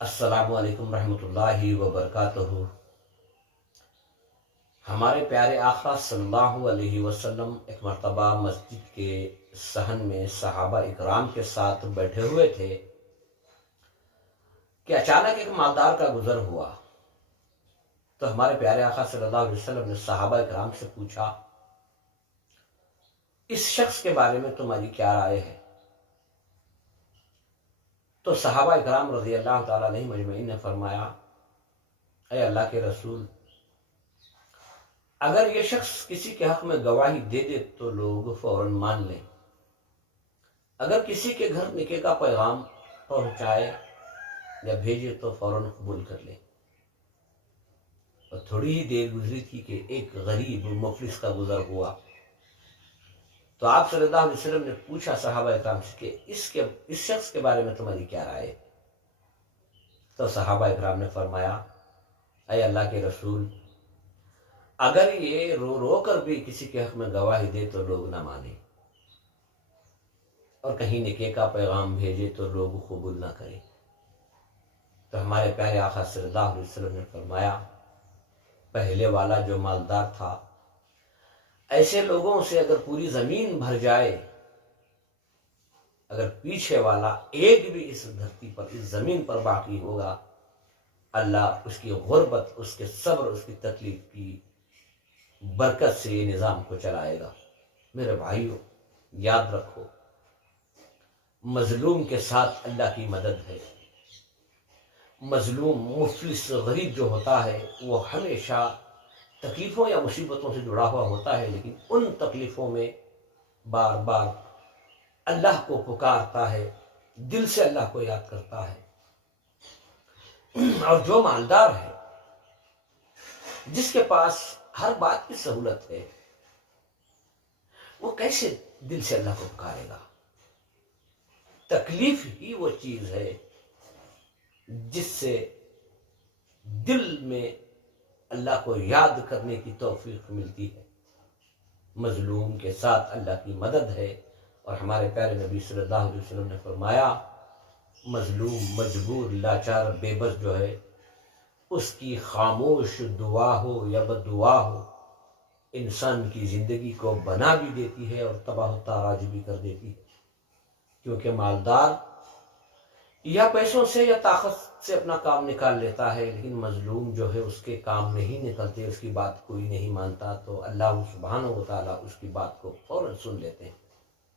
السلام علیکم ورحمۃ اللہ وبرکاتہ۔ ہمارے پیارے آقا صلی اللہ علیہ وسلم ایک مرتبہ مسجد کے صحن میں صحابہ اکرام کے ساتھ بیٹھے ہوئے تھے کہ اچانک ایک مالدار کا گزر ہوا۔ تو ہمارے پیارے آقا صلی اللہ علیہ وسلم نے صحابہ اکرام سے پوچھا، اس شخص کے بارے میں تمہاری کیا رائے ہے؟ تو صحابہ اکرام رضی اللہ تعالیٰ عنہ مجمعین نے فرمایا، اے اللہ کے رسول، اگر یہ شخص کسی کے حق میں گواہی دے دے تو لوگ فوراً مان لیں، اگر کسی کے گھر نکاح کا پیغام پہنچائے یا بھیجے تو فوراً قبول کر لیں۔ اور تھوڑی ہی دیر گزری تھی کہ ایک غریب مفلس کا گزر ہوا۔ تو آپ صلی اللہ علیہ وسلم نے پوچھا صحابہ اکرام سے کہ اس شخص کے بارے میں تمہاری کیا رائے ہے؟ تو صحابہ اکرام نے فرمایا، اے اللہ کے رسول، اگر یہ رو رو کر بھی کسی کے حق میں گواہی دے تو لوگ نہ مانیں، اور کہیں نکاح کا پیغام بھیجے تو لوگ قبول نہ کریں۔ تو ہمارے پیارے آقا صلی اللہ علیہ وسلم نے فرمایا، پہلے والا جو مالدار تھا، ایسے لوگوں سے اگر پوری زمین بھر جائے، اگر پیچھے والا ایک بھی اس دھرتی پر، اس زمین پر باقی ہوگا، اللہ اس کی غربت، اس کے صبر، اس کی تکلیف کی برکت سے یہ نظام کو چلائے گا۔ میرے بھائیوں، یاد رکھو، مظلوم کے ساتھ اللہ کی مدد ہے۔ مظلوم، مفلس، غریب جو ہوتا ہے وہ ہمیشہ تکلیفوں یا مصیبتوں سے جڑا ہوا ہوتا ہے، لیکن ان تکلیفوں میں بار بار اللہ کو پکارتا ہے، دل سے اللہ کو یاد کرتا ہے۔ اور جو مالدار ہے، جس کے پاس ہر بات کی سہولت ہے، وہ کیسے دل سے اللہ کو پکارے گا؟ تکلیف ہی وہ چیز ہے جس سے دل میں اللہ کو یاد کرنے کی توفیق ملتی ہے۔ مظلوم کے ساتھ اللہ کی مدد ہے، اور ہمارے پیارے نبی صلی اللہ علیہ وسلم نے فرمایا، مظلوم، مجبور، لاچار، بے بس جو ہے، اس کی خاموش دعا ہو یا بد دعا ہو، انسان کی زندگی کو بنا بھی دیتی ہے اور تباہ و تاراج بھی کر دیتی ہے۔ کیونکہ مالدار یا پیسوں سے یا طاقت سے اپنا کام نکال لیتا ہے، لیکن مظلوم جو ہے اس کے کام نہیں نکلتے، اس کی بات کوئی نہیں مانتا، تو اللہ سبحانہ و تعالیٰ اس کی بات کو فوراً سن لیتے ہیں۔